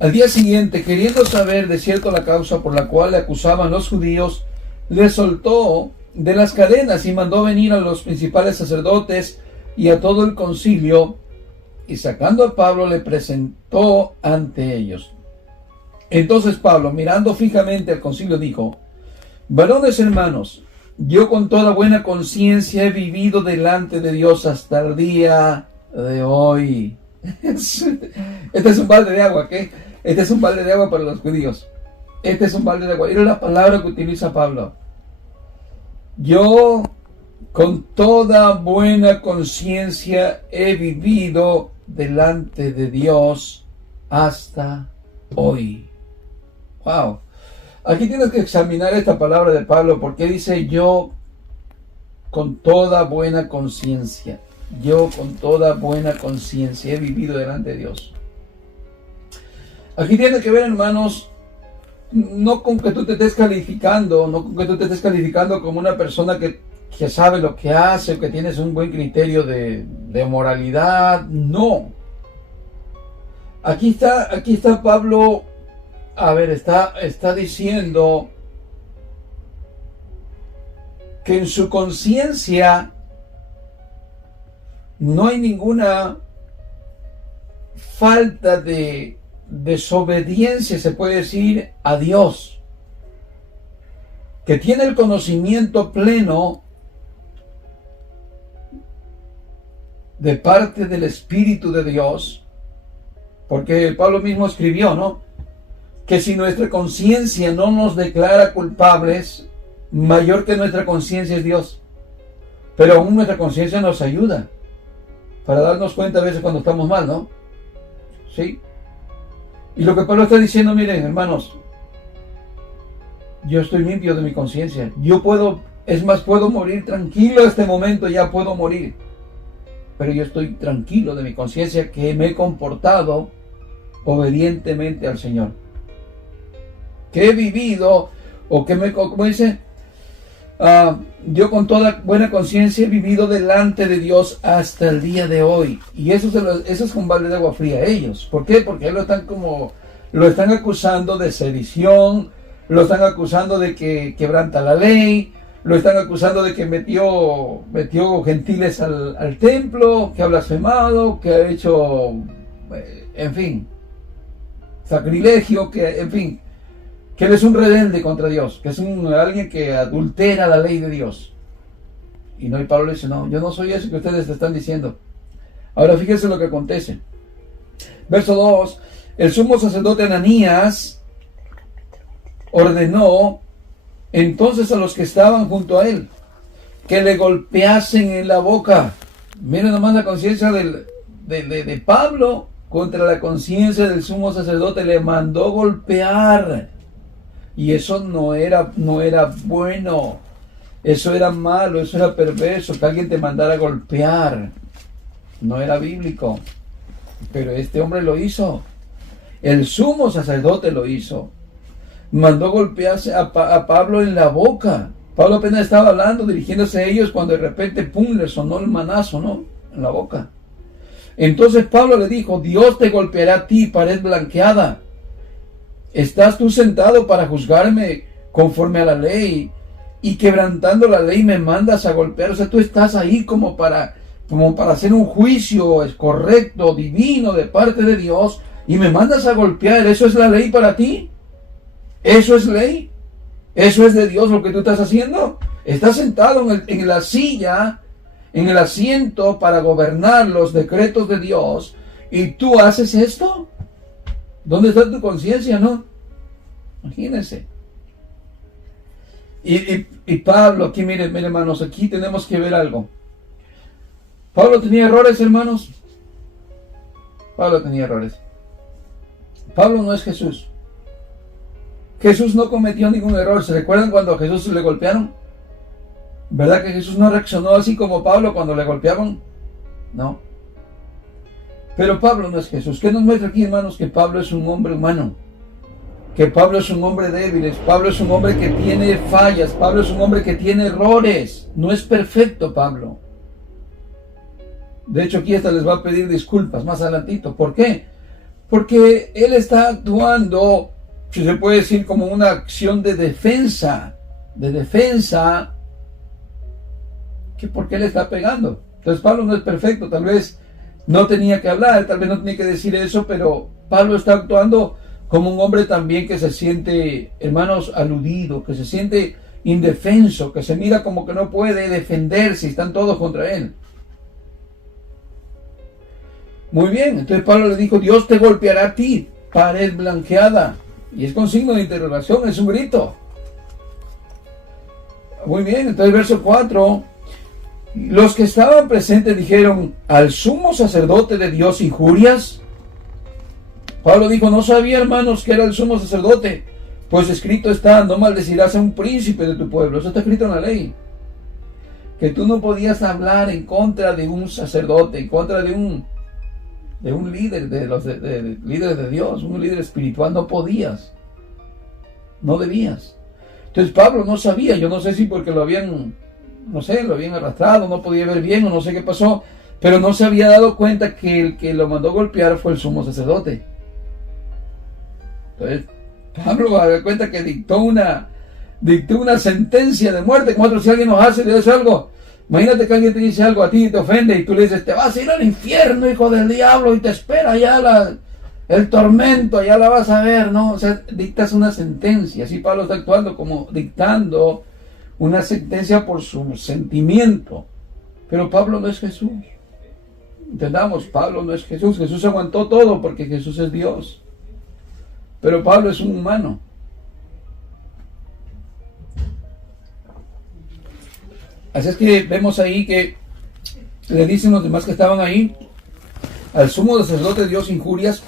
Al día siguiente, queriendo saber de cierto la causa por la cual le acusaban los judíos, le soltó de las cadenas y mandó venir a los principales sacerdotes y a todo el concilio, y sacando a Pablo le presentó ante ellos. Entonces Pablo, mirando fijamente al concilio, dijo: varones hermanos, yo con toda buena conciencia he vivido delante de Dios hasta el día de hoy. Este es un balde de agua, ¿qué? Este es un balde de agua para los judíos. Este es un balde de agua. Mira la palabra que utiliza Pablo. Yo con toda buena conciencia he vivido delante de Dios hasta hoy. Wow. Aquí tienes que examinar esta palabra de Pablo, porque dice yo con toda buena conciencia. Yo con toda buena conciencia he vivido delante de Dios. Aquí tiene que ver, hermanos, no con que tú te estés calificando, no con que tú te estés calificando como una persona que sabe lo que hace, que tienes un buen criterio de moralidad. No. Aquí está Pablo, está diciendo que en su conciencia no hay ninguna falta de desobediencia, se puede decir, a Dios, que tiene el conocimiento pleno de parte del Espíritu de Dios, porque Pablo mismo escribió, ¿no?, que si nuestra conciencia no nos declara culpables, mayor que nuestra conciencia es Dios. Pero aún nuestra conciencia nos ayuda para darnos cuenta a veces cuando estamos mal, ¿no? ¿Sí? Y lo que Pablo está diciendo, miren, hermanos, yo estoy limpio de mi conciencia. Yo puedo morir tranquilo este momento, ya puedo morir. Pero yo estoy tranquilo de mi conciencia, que me he comportado obedientemente al Señor. Que he vivido, o que como dice, yo con toda buena conciencia he vivido delante de Dios hasta el día de hoy. Y eso es un balde de agua fría a ellos. ¿Por qué? Porque lo están acusando de sedición, lo están acusando de que quebranta la ley, lo están acusando de que metió gentiles al templo, que ha blasfemado, que ha hecho, en fin, sacrilegio, que él es un rebelde contra Dios, que es alguien que adultera la ley de Dios. Y Pablo le dice, no, yo no soy eso que ustedes están diciendo. Ahora fíjense lo que acontece. Verso 2, el sumo sacerdote Ananías ordenó entonces a los que estaban junto a él que le golpeasen en la boca. Miren nomás la conciencia de Pablo contra la conciencia del sumo sacerdote. Le mandó golpear. Y eso no era bueno. Eso era malo, eso era perverso, que alguien te mandara a golpear. No era bíblico. Pero este hombre lo hizo. El sumo sacerdote lo hizo. Mandó golpearse a Pablo en la boca. Pablo apenas estaba hablando, dirigiéndose a ellos, cuando de repente, ¡pum!, le sonó el manazo, ¿no?, en la boca. Entonces Pablo le dijo, Dios te golpeará a ti, pared blanqueada. ¿Estás tú sentado para juzgarme conforme a la ley, y quebrantando la ley me mandas a golpear? O sea, tú estás ahí como para hacer un juicio correcto, divino, de parte de Dios, y me mandas a golpear. ¿Eso es la ley para ti? ¿Eso es ley? ¿Eso es de Dios lo que tú estás haciendo? Estás sentado en la silla, en el asiento para gobernar los decretos de Dios, y tú haces esto. ¿Dónde está tu conciencia, no? Imagínense. Y Pablo, aquí miren hermanos, aquí tenemos que ver algo. Pablo tenía errores, hermanos. Pablo tenía errores. Pablo no es Jesús. Jesús no cometió ningún error. ¿Se recuerdan cuando a Jesús le golpearon? ¿Verdad que Jesús no reaccionó así como Pablo cuando le golpeaban? No. Pero Pablo no es Jesús. ¿Qué nos muestra aquí, hermanos? Que Pablo es un hombre humano. Que Pablo es un hombre débil. Pablo es un hombre que tiene fallas. Pablo es un hombre que tiene errores. No es perfecto, Pablo. De hecho, aquí hasta les va a pedir disculpas más adelantito. ¿Por qué? Porque él está actuando, si se puede decir, como una acción de defensa, que porque él está pegando. Entonces Pablo no es perfecto, tal vez no tenía que hablar, tal vez no tenía que decir eso, pero Pablo está actuando como un hombre también que se siente, hermanos, aludido, que se siente indefenso, que se mira como que no puede defenderse y están todos contra él. Muy bien, entonces Pablo le dijo, Dios te golpeará a ti, pared blanqueada. Y es con signo de interrogación, es un grito. Muy bien, entonces verso 4. Los que estaban presentes dijeron, ¿al sumo sacerdote de Dios injurias? Pablo dijo, no sabía, hermanos, que era el sumo sacerdote, pues escrito está, no maldecirás a un príncipe de tu pueblo. Eso está escrito en la ley. Que tú no podías hablar en contra de un sacerdote, en contra de un líder, líder de Dios, un líder espiritual, no podías, no debías. Entonces Pablo no sabía, yo no sé si porque lo habían arrastrado, no podía ver bien o no sé qué pasó, pero no se había dado cuenta que el que lo mandó golpear fue el sumo sacerdote. Entonces Pablo va a dar cuenta que dictó una sentencia de muerte. Como si alguien nos hace, le dice algo. Imagínate que alguien te dice algo a ti y te ofende y tú le dices, te vas a ir al infierno, hijo del diablo, y te espera allá el tormento, allá la vas a ver, ¿no? O sea, dictas una sentencia. Así Pablo está actuando como dictando una sentencia por su sentimiento. Pero Pablo no es Jesús. Entendamos, Pablo no es Jesús. Jesús aguantó todo porque Jesús es Dios. Pero Pablo es un humano. Así es que vemos ahí que le dicen los demás que estaban ahí, al sumo sacerdote Dios injurias.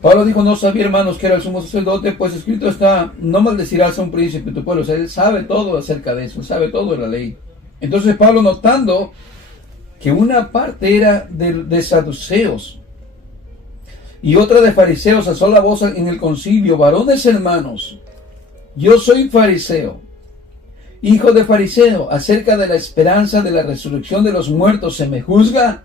Pablo dijo, no sabía, hermanos, que era el sumo sacerdote, pues escrito está, no maldecirás a un príncipe de tu pueblo. O sea, él sabe todo acerca de eso, sabe todo de la ley. Entonces Pablo, notando que una parte era de saduceos y otra de fariseos, alzó la voz en el concilio, varones hermanos, yo soy fariseo, hijo de fariseo, acerca de la esperanza de la resurrección de los muertos, ¿se me juzga?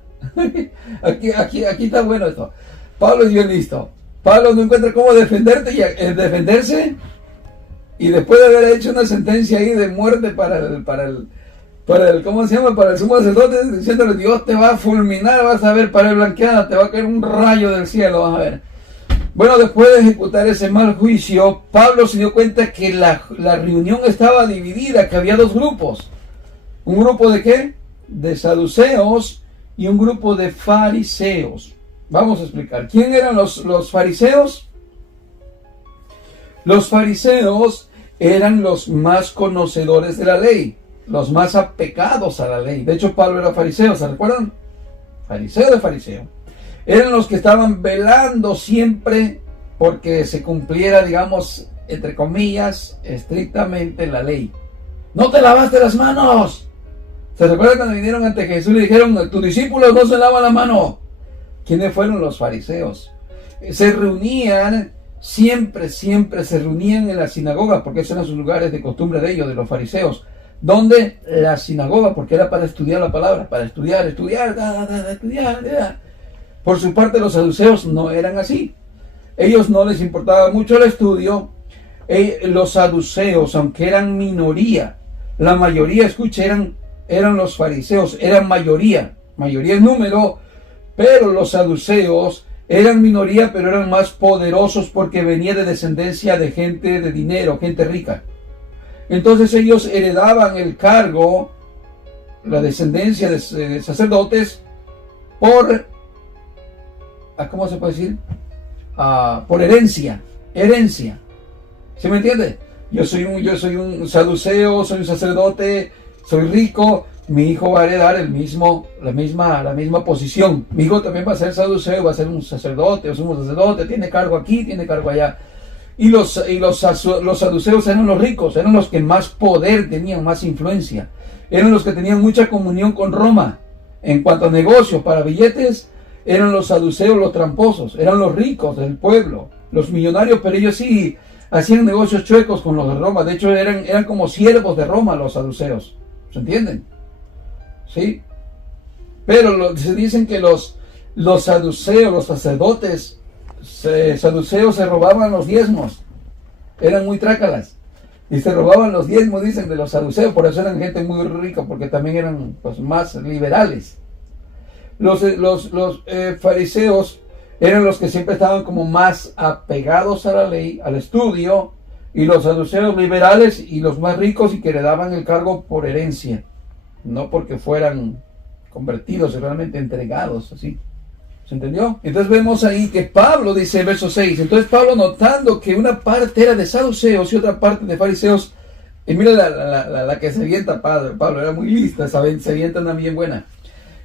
aquí está bueno esto. Pablo es bien listo. Pablo no encuentra cómo defenderse, y después de haber hecho una sentencia ahí de muerte para el ¿cómo se llama? Para el sumo sacerdote, diciéndole, Dios te va a fulminar, vas a ver pared blanqueada, te va a caer un rayo del cielo, vas a ver. Bueno, después de ejecutar ese mal juicio, Pablo se dio cuenta que la reunión estaba dividida, que había dos grupos. ¿Un grupo de qué? De saduceos y un grupo de fariseos. Vamos a explicar. ¿Quién eran los fariseos? Los fariseos eran los más conocedores de la ley, los más apegados a la ley. De hecho, Pablo era fariseo, ¿se recuerdan? Fariseo de fariseo. Eran los que estaban velando siempre porque se cumpliera, digamos, entre comillas, estrictamente la ley. ¡No te lavaste las manos! ¿Se recuerdan cuando vinieron ante Jesús y le dijeron, tus discípulos no se lavan la mano? ¿Quiénes fueron los fariseos? Se reunían, siempre se reunían en la sinagoga, porque esos eran sus lugares de costumbre de ellos, de los fariseos. ¿Dónde? La sinagoga, porque era para estudiar la palabra, para estudiar. Por su parte, los saduceos no eran así. Ellos no les importaba mucho el estudio. Los saduceos, aunque eran minoría, la mayoría, escuchen, eran los fariseos, eran mayoría en número, pero los saduceos eran minoría, pero eran más poderosos porque venía de descendencia de gente de dinero, gente rica. Entonces ellos heredaban el cargo, la descendencia de sacerdotes, por, ¿cómo se puede decir? Por herencia. ¿Sí me entiende? Yo soy un saduceo, soy un sacerdote, soy rico, mi hijo va a heredar la misma posición. Mi hijo también va a ser saduceo, va a ser un sacerdote, o sumo sacerdote, tiene cargo aquí, tiene cargo allá. Y los saduceos eran los ricos, eran los que más poder tenían, más influencia. Eran los que tenían mucha comunión con Roma. En cuanto a negocios, para billetes, eran los saduceos los tramposos, eran los ricos del pueblo, los millonarios, pero ellos sí hacían negocios chuecos con los de Roma. De hecho, eran como siervos de Roma los saduceos. ¿Se entienden? ¿Sí? Pero se dicen que los saduceos, los sacerdotes, saduceos se robaban los diezmos, eran muy trácalas, y se robaban los diezmos, dicen, de los saduceos, por eso eran gente muy rica, porque también eran pues más liberales. Los fariseos eran los que siempre estaban como más apegados a la ley, al estudio, y los saduceos liberales y los más ricos y que le daban el cargo por herencia, no porque fueran convertidos, realmente entregados, así. ¿Se entendió? Entonces vemos ahí que Pablo dice, verso 6, entonces Pablo, notando que una parte era de saduceos y otra parte de fariseos, y mira la que se avienta Pablo, era muy lista, se avienta una bien buena.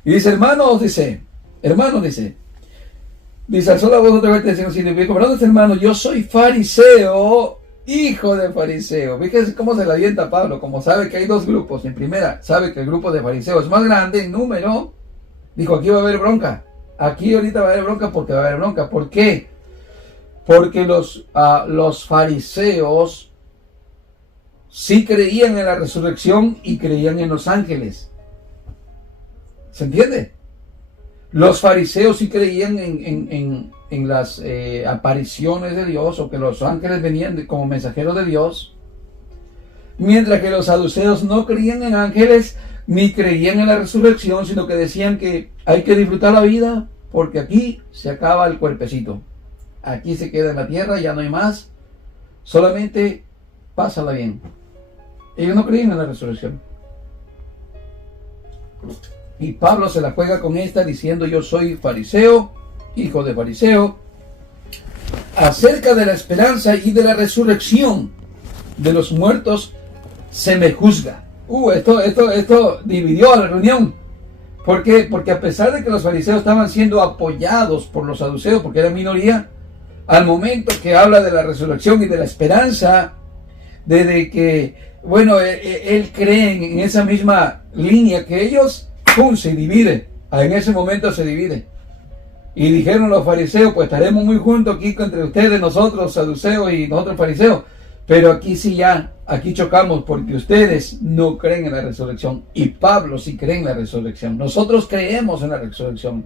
Y dice, hermanos, dice, alzó la voz otra vez, hermanos, yo soy fariseo, hijo de fariseo. Fíjense cómo se la avienta Pablo, como sabe que hay dos grupos. En primera, sabe que el grupo de fariseos es más grande en número. Dijo, aquí va a haber bronca. Aquí ahorita va a haber bronca porque va a haber bronca. ¿Por qué? Porque los fariseos sí creían en la resurrección y creían en los ángeles. ¿Se entiende? Los fariseos sí creían en las apariciones de Dios, o que los ángeles venían como mensajeros de Dios, mientras que los saduceos no creían en ángeles ni creían en la resurrección, sino que decían que hay que disfrutar la vida porque aquí se acaba el cuerpecito, aquí se queda en la tierra, ya no hay más, solamente pásala bien. Ellos no creían en la resurrección. Y Pablo se la juega con esta diciendo, yo soy fariseo, hijo de fariseo, acerca de la esperanza y de la resurrección de los muertos se me juzga. Esto dividió a la reunión. ¿Por qué? Porque a pesar de que los fariseos estaban siendo apoyados por los saduceos, porque eran minoría, al momento que habla de la resurrección y de la esperanza, de que, bueno, él cree en esa misma línea que ellos, ¡pum!, se divide. En ese momento se divide. Y dijeron los fariseos, pues estaremos muy juntos aquí entre ustedes, nosotros saduceos y nosotros fariseos. Pero aquí sí aquí chocamos porque ustedes no creen en la resurrección. Y Pablo sí cree en la resurrección. Nosotros creemos en la resurrección.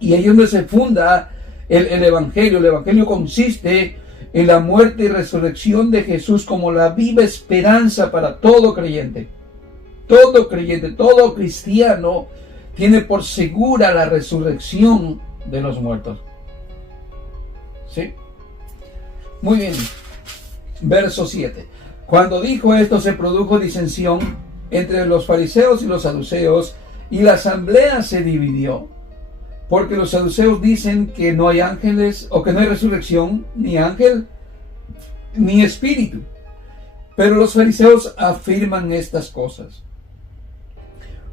Y ahí es donde se funda el Evangelio. El Evangelio consiste en la muerte y resurrección de Jesús como la viva esperanza para todo creyente. Todo creyente, todo cristiano tiene por segura la resurrección de los muertos. ¿Sí? Muy bien. Verso 7. Cuando dijo esto, se produjo disensión entre los fariseos y los saduceos, y la asamblea se dividió, porque los saduceos dicen que no hay ángeles, o que no hay resurrección, ni ángel, ni espíritu. Pero los fariseos afirman estas cosas.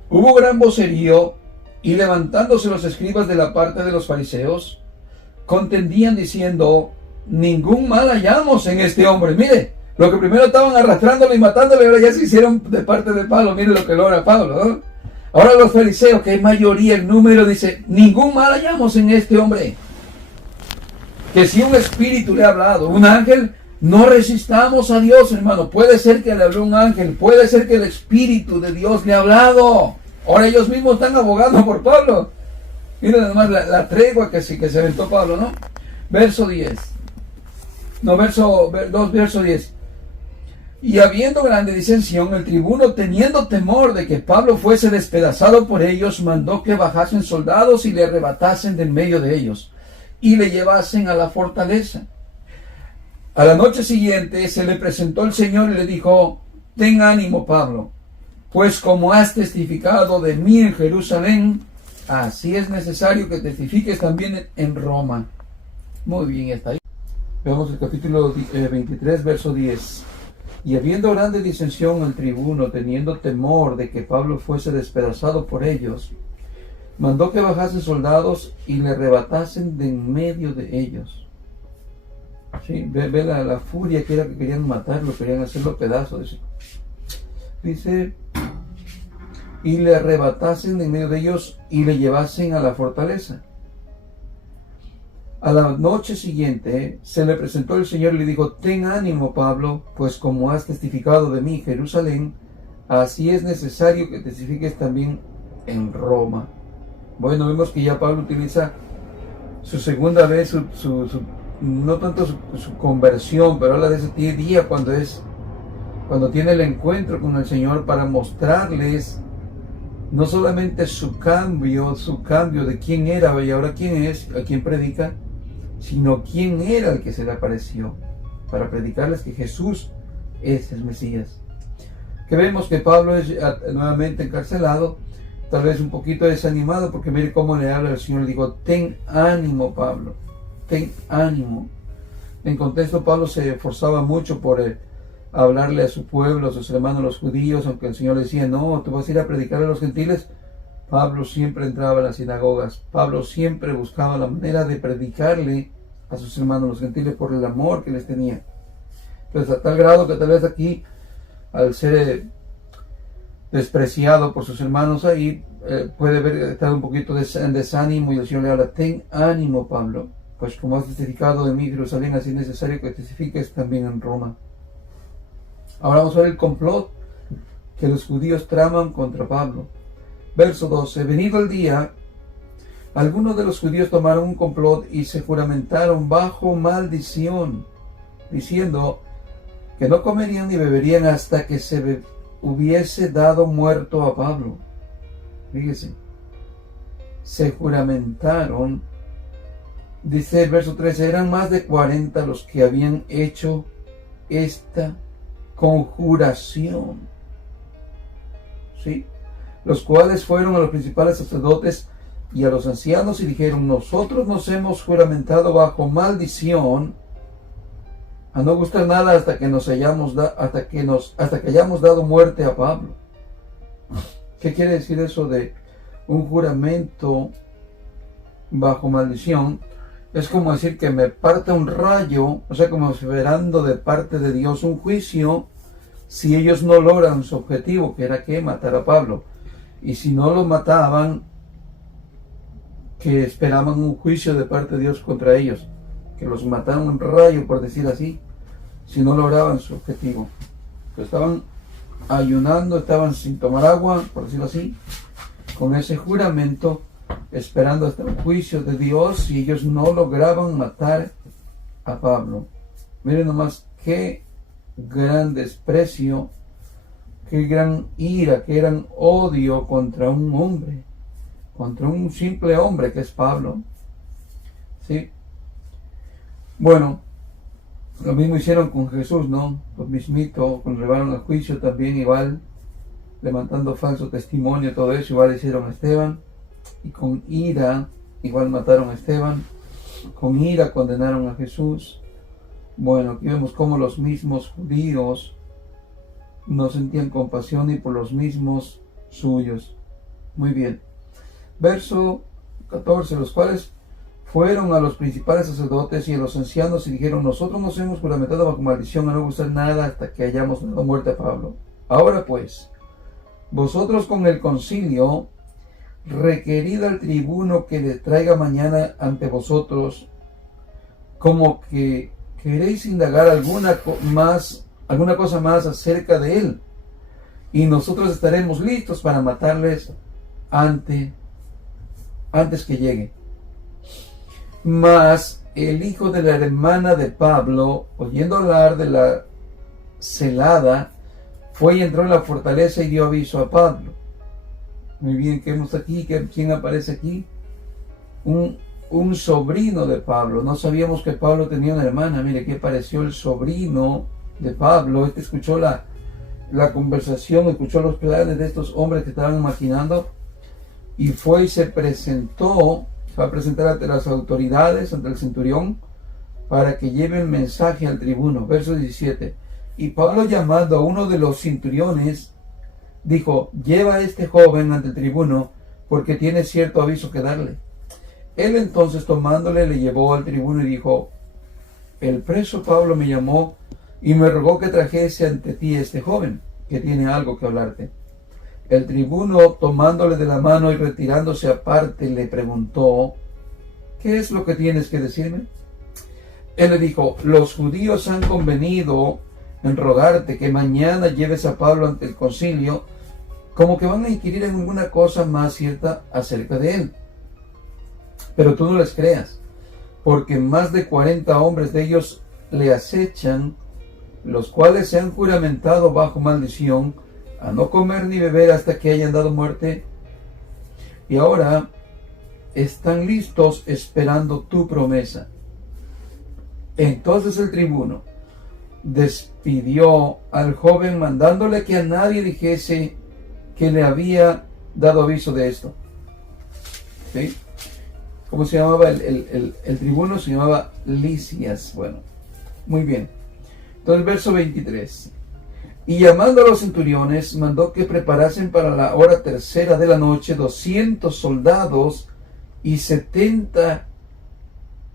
Hubo gran vocerío, y levantándose los escribas de la parte de los fariseos, contendían diciendo, ningún mal hallamos en este hombre. Mire, lo que primero estaban arrastrándolo y matándolo, ahora ya se hicieron de parte de Pablo. Mire lo que logra Pablo, ¿no? Ahora los fariseos, que es mayoría el número, dice, ningún mal hallamos en este hombre. Que si un espíritu le ha hablado, un ángel, no resistamos a Dios, hermano. Puede ser que le habló un ángel, puede ser que el espíritu de Dios le ha hablado. Ahora ellos mismos están abogando por Pablo. Miren además la tregua que se aventó Pablo, ¿no? Verso 10. No, verso 10. Y habiendo grande disensión, el tribuno, teniendo temor de que Pablo fuese despedazado por ellos, mandó que bajasen soldados y le arrebatasen de en medio de ellos, y le llevasen a la fortaleza. A la noche siguiente se le presentó el Señor y le dijo, ten ánimo, Pablo, pues como has testificado de mí en Jerusalén, así es necesario que testifiques también en Roma. Muy bien, está ahí. Veamos el capítulo 23, verso 10. Y habiendo grande disensión el tribuno, teniendo temor de que Pablo fuese despedazado por ellos, mandó que bajasen soldados y le arrebatasen de en medio de ellos. Sí, ve la furia que era que querían matarlo, querían hacerlo pedazos. Dice, y le arrebatasen de en medio de ellos y le llevasen a la fortaleza. A la noche siguiente se le presentó el Señor y le dijo, ten ánimo, Pablo, pues como has testificado de mí, Jerusalén, así es necesario que testifiques también en Roma. Bueno, vemos que ya Pablo utiliza su segunda vez, no tanto su conversión, pero habla de ese día cuando tiene el encuentro con el Señor para mostrarles no solamente su cambio de quién era y ahora quién es, a quién predica, sino quién era el que se le apareció, para predicarles que Jesús es el Mesías. Que vemos que Pablo es nuevamente encarcelado, tal vez un poquito desanimado, porque mire cómo le habla el Señor. Le digo, ten ánimo, Pablo, ten ánimo. En contexto, Pablo se esforzaba mucho por hablarle a su pueblo, a sus hermanos los judíos, aunque el Señor le decía, no, tú vas a ir a predicar a los gentiles. Pablo siempre entraba a las sinagogas, Pablo siempre buscaba la manera de predicarle a sus hermanos los gentiles por el amor que les tenía. Entonces, a tal grado que tal vez aquí, al ser despreciado por sus hermanos ahí, puede haber estado un poquito en desánimo, y el Señor le habla, ten ánimo, Pablo, pues como has testificado de mí, Jerusalén, así es necesario que testifiques también en Roma. Ahora vamos a ver el complot que los judíos traman contra Pablo. Verso 12. Venido el día, algunos de los judíos tomaron un complot y se juramentaron bajo maldición, diciendo que no comerían ni beberían hasta que se hubiese dado muerto a Pablo. Fíjese, se juramentaron. Dice el verso 13, eran más de 40 los que habían hecho esta conjuración, ¿sí? Los cuales fueron a los principales sacerdotes y a los ancianos y dijeron, nosotros nos hemos juramentado bajo maldición a no gustar nada hasta que hayamos dado muerte a Pablo. ¿Qué quiere decir eso de un juramento bajo maldición? Es como decir que me parte un rayo, o sea, como esperando de parte de Dios un juicio si ellos no logran su objetivo, que era que matar a Pablo. Y si no lo mataban, que esperaban un juicio de parte de Dios contra ellos, que los mataron un rayo, por decir así, si no lograban su objetivo. Pues estaban ayunando, estaban sin tomar agua, por decirlo así, con ese juramento, esperando hasta el juicio de Dios si ellos no lograban matar a Pablo. Miren nomás qué gran desprecio, qué gran ira, qué gran odio contra un hombre, contra un simple hombre que es Pablo. ¿Sí? Bueno, lo mismo hicieron con Jesús, ¿no? Lo mismito, cuando llevaron al juicio también igual, levantando falso testimonio, todo eso, igual hicieron a Esteban. Y con ira, igual mataron a Esteban, con ira condenaron a Jesús. Bueno, aquí vemos cómo los mismos judíos no sentían compasión ni por los mismos suyos. Muy bien. Verso 14, los cuales fueron a los principales sacerdotes y a los ancianos y dijeron, nosotros nos hemos juramentado bajo maldición a no gustar nada hasta que hayamos dado muerte a Pablo. Ahora pues, vosotros con el concilio, requerid al tribuno que le traiga mañana ante vosotros, como que queréis indagar alguna cosa más acerca de él, y nosotros estaremos listos para matarles antes que llegue. Mas el hijo de la hermana de Pablo, oyendo hablar de la celada, fue y entró en la fortaleza y dio aviso a Pablo. Muy bien, ¿qué vemos aquí? ¿Quién aparece aquí? Un sobrino de Pablo. No sabíamos que Pablo tenía una hermana. Mire, aquí apareció el sobrino de Pablo. Este escuchó la conversación, escuchó los planes de estos hombres que estaban maquinando y fue y se presentó, se va a presentar ante las autoridades, ante el centurión, para que lleve el mensaje al tribuno. Verso 17. Y Pablo, llamando a uno de los centuriones, dijo, lleva a este joven ante el tribuno, porque tiene cierto aviso que darle. Él entonces, tomándole, le llevó al tribuno y dijo, el preso Pablo me llamó y me rogó que trajese ante ti este joven, que tiene algo que hablarte. El tribuno, tomándole de la mano y retirándose aparte, le preguntó, ¿qué es lo que tienes que decirme? Él le dijo, los judíos han convenido en rogarte que mañana lleves a Pablo ante el concilio, como que van a inquirir en alguna cosa más cierta acerca de él. Pero tú no les creas, porque más de 40 hombres de ellos le acechan, los cuales se han juramentado bajo maldición a no comer ni beber hasta que hayan dado muerte, y ahora están listos esperando tu promesa. Entonces el tribuno despidió al joven, mandándole que a nadie dijese que le había dado aviso de esto. ¿Sí? ¿Cómo se llamaba el tribuno? Se llamaba Lisias. Bueno, muy bien. Entonces, verso 23. Y llamando a los centuriones, mandó que preparasen para la hora tercera de la noche 200 soldados y 70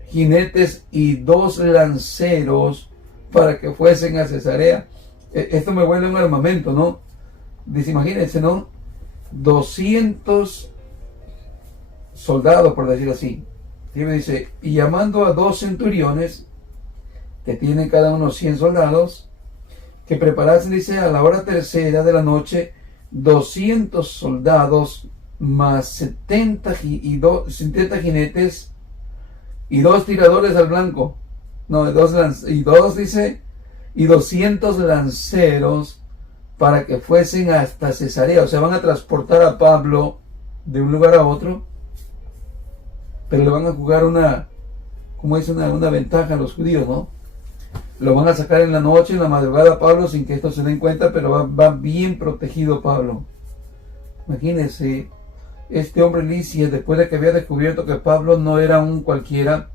jinetes y 2 lanceros para que fuesen a Cesarea. Esto me huele a un armamento, ¿no? Dice, imagínense, ¿no? 200 soldados, por decir así. Y me dice, y llamando a 2 centuriones, que tienen cada uno 100 soldados, que preparasen, dice, a la hora tercera de la noche, 200 soldados, más 70 jinetes, y 2 tiradores al blanco. No, dice, y 200 lanceros, para que fuesen hasta Cesarea. O sea, van a transportar a Pablo de un lugar a otro, pero le van a jugar una ventaja a los judíos, ¿no? Lo van a sacar en la noche, en la madrugada a Pablo, sin que esto se den cuenta, pero va bien protegido Pablo. Imagínense, este hombre Lisias, después de que había descubierto que Pablo no era un cualquiera,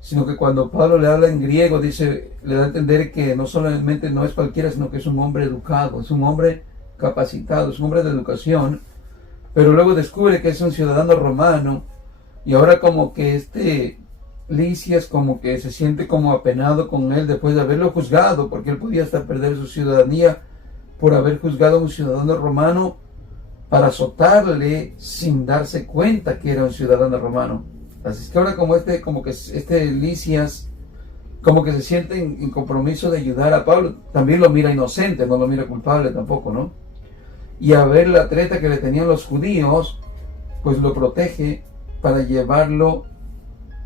sino que cuando Pablo le habla en griego, dice, le da a entender que no solamente no es cualquiera, sino que es un hombre educado, es un hombre capacitado, es un hombre de educación, pero luego descubre que es un ciudadano romano, y ahora como que este Lisias como que se siente como apenado con él después de haberlo juzgado, porque él podía hasta perder su ciudadanía por haber juzgado a un ciudadano romano para azotarle sin darse cuenta que era un ciudadano romano. Así es que ahora como este Lisias como que se siente en compromiso de ayudar a Pablo, también lo mira inocente, no lo mira culpable tampoco, ¿no? Y a ver la treta que le tenían los judíos, pues lo protege para llevarlo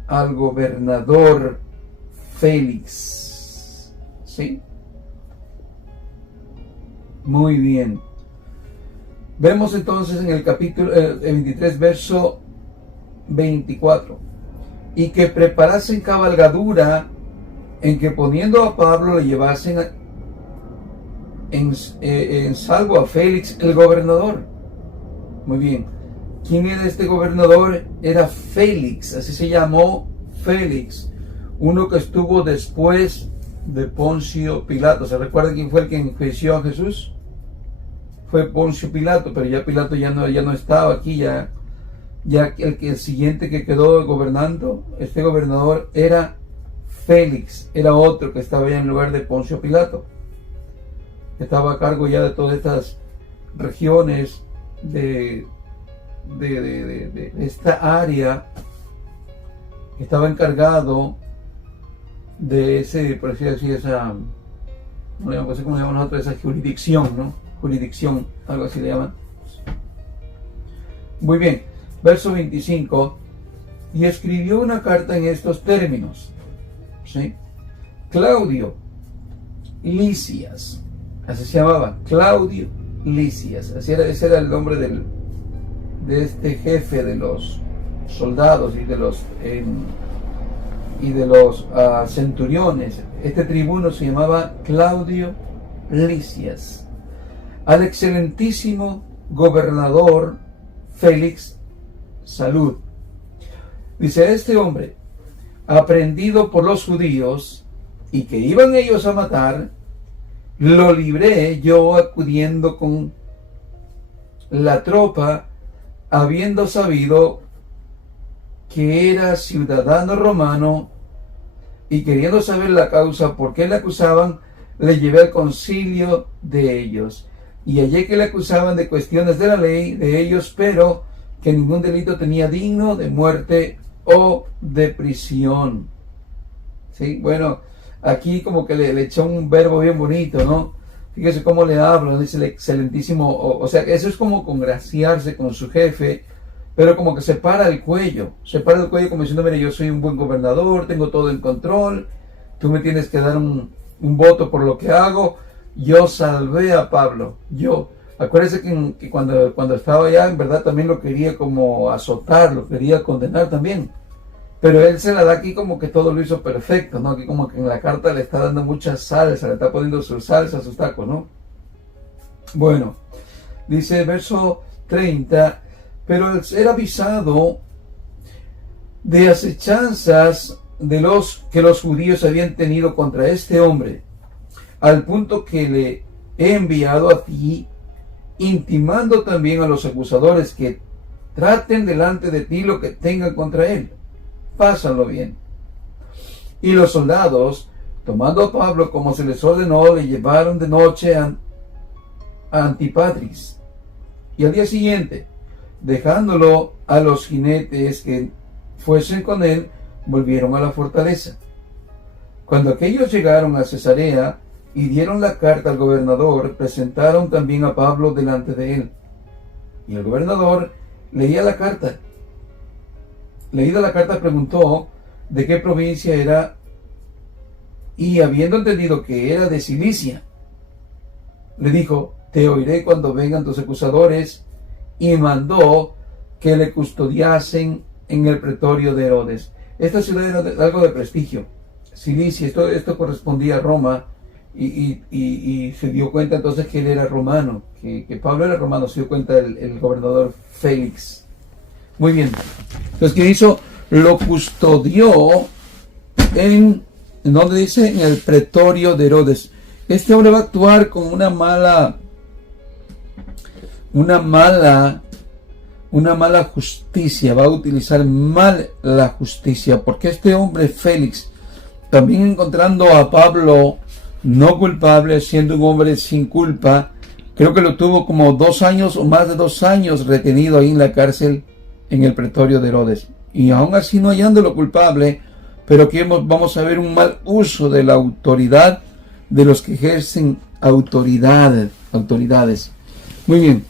al gobernador Félix. ¿Sí? Muy bien. Vemos entonces en el capítulo 23, verso 24. Y que preparasen cabalgadura en que poniendo a Pablo le llevasen en salvo a Félix, el gobernador. Muy bien. ¿Quién era este gobernador? Era Félix, así se llamó Félix, uno que estuvo después de Poncio Pilato. ¿Se recuerdan quién fue el que enjuició a Jesús? Fue Poncio Pilato, pero ya Pilato ya no estaba aquí, ya el siguiente que quedó gobernando, este gobernador era Félix, era otro que estaba ya en lugar de Poncio Pilato. Estaba a cargo ya de todas estas regiones de esta área, estaba encargado de ese, por decir así, esa, no sé cómo le llaman nosotros, esa jurisdicción, ¿no? Jurisdicción, algo así le llaman. Muy bien, verso 25, y escribió una carta en estos términos, ¿sí? Claudio Lisias, así se llamaba, Claudio Lisias, ese era el nombre de este jefe de los soldados y de los centuriones. Este tribuno se llamaba Claudio Lisias. Al excelentísimo gobernador Félix, salud. Dice, este hombre, aprendido por los judíos y que iban ellos a matar, lo libré yo acudiendo con la tropa, habiendo sabido que era ciudadano romano, y queriendo saber la causa por qué le acusaban, le llevé al concilio de ellos, y hallé que le acusaban de cuestiones de la ley de ellos, pero que ningún delito tenía digno de muerte o de prisión. ¿Sí? Bueno, aquí como que le echó un verbo bien bonito, ¿no? Fíjese cómo le habla, dice el excelentísimo, o sea, eso es como congraciarse con su jefe pero como que se para el cuello como diciendo, mire, yo soy un buen gobernador, tengo todo en control, tú me tienes que dar un voto por lo que hago. Yo salvé a Pablo, acuérdese que cuando estaba allá, en verdad también lo quería como azotar, lo quería condenar también, pero él se la da aquí como que todo lo hizo perfecto, ¿no? Aquí como que en la carta le está dando mucha salsa, le está poniendo su salsa a sus tacos, ¿no? Bueno, dice verso 30, pero al ser avisado de acechanzas de los que los judíos habían tenido contra este hombre, al punto que le he enviado a ti, intimando también a los acusadores que traten delante de ti lo que tengan contra él. Pásalo bien. Y los soldados, tomando a Pablo como se les ordenó, le llevaron de noche a Antipatris. Y al día siguiente, dejándolo a los jinetes que fuesen con él, volvieron a la fortaleza. Cuando aquellos llegaron a Cesarea y dieron la carta al gobernador, presentaron también a Pablo delante de él. Y el gobernador leía la carta. Leída la carta, preguntó de qué provincia era, y habiendo entendido que era de Cilicia, le dijo: te oiré cuando vengan tus acusadores, y mandó que le custodiasen en el pretorio de Herodes. Esta ciudad era algo de prestigio, Cilicia, esto correspondía a Roma, y se dio cuenta entonces que él era romano, que Pablo era romano, se dio cuenta el gobernador Félix. Muy bien. Entonces, ¿qué hizo? Lo custodió en donde dice, en el pretorio de Herodes. Este hombre va a actuar con una mala justicia, va a utilizar mal la justicia, porque este hombre Félix, también encontrando a Pablo no culpable, siendo un hombre sin culpa, creo que lo tuvo como 2 años o más de 2 años retenido ahí en la cárcel, en el pretorio de Herodes, y aún así no hallándolo culpable, pero que vamos a ver un mal uso de la autoridad de los que ejercen autoridades. Muy bien,